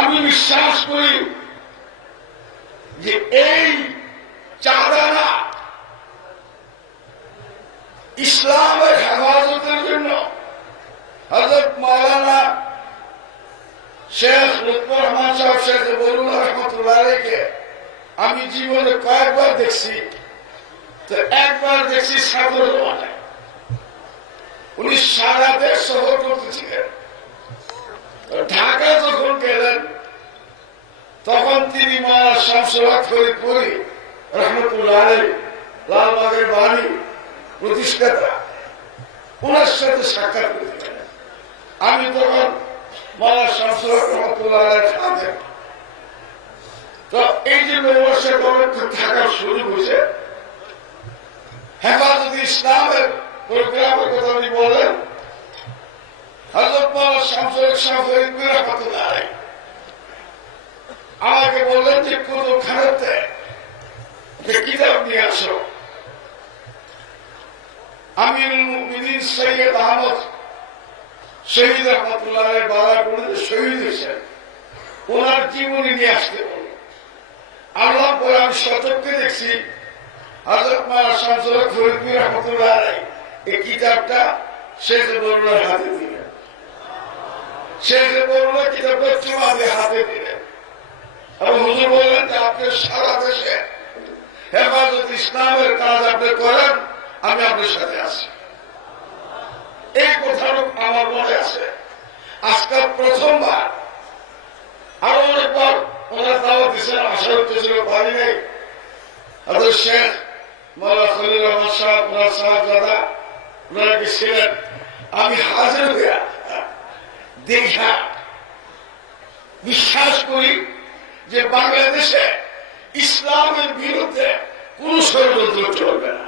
আমি বিশ্বাস করি যে এই চাঁদানা ইসলামের হেফাজতের জন্য হযরত মাওলানা শেখ লুৎফর রহমান সাহেব শেখ বরুল্লাহ রহমতুল্লাহ আলাইহিকে আমি জীবনে কয়েকবার দেখছি। তো একবার দেখছি সাগর ওয়ানে, উনি সারা দেশ সফর করতেছিলেন। ঢাকা যখন গেলেন তখন তিনি মাওলানা শামসুল হক ফরিদপুরি রহমতুল্লাহ আলাইহি লালবাগের বাড়ি প্রতিষ্ঠাতা, ওনার সাথে সাক্ষাৎ করেছিলেন। আমি তখন মাওলানা শামসুল হক রহমতুল্লাহ আলাইহির সাথে, তো এই যে ব্যবসায় থাকার সুযোগ হয়েছে, হেফাজতে ইসলামের প্রোগ্রামের কথা উনি বলেন। হযরত মাওলানা শামসুল হক ফরিদপুরি রহমতুল্লাহ আলাইহি আমাকে বললেন যে কুতুবখানাতে কিতাব নিয়ে আসো। আমিরুল মুমিনিন সৈয়দ আহমদ শহীদ রহমতুল্লাহ আলাইহি বারাকুল্লাহ শহীদ হয়েছেন, ওনার জীবনী নিয়ে আসতে বলল। আল্লাহ পরে আমি সতর্কে দেখছি হযরত মাওলানা শামসুল হক ফরিদপুরি রহমতুল্লাহ আলাইহি এই কিতাবটা শেখ বরুল্লাহর হাতে দিলেন। শেখ বরুল্লাহ কিতাবটা তোমাদের হাতে দিলেন এবং হুজুর বললেন যে আপনি সারা দেশে হেফাজত ইসলামের কাজ আপনি করেন, আমি আপনার সাথে আছি। এই কথাটা আমার মনে আছে। আজকাল প্রথমবার, আরো অনেকবার ওনার দাওয়াত দিচ্ছেন, আশা করতেছিল পারি নাই। আমাদের শেখ মাওলানা খলিল রহমান সাহেব, ওনার সাহেবজাদা, ওনারা গেছিলেন। আমি হাজির হইয়া দেখা বিশ্বাস করি যে বাংলাদেশে ইসলামের বিরুদ্ধে কোন ষড়যন্ত্র চলবে না।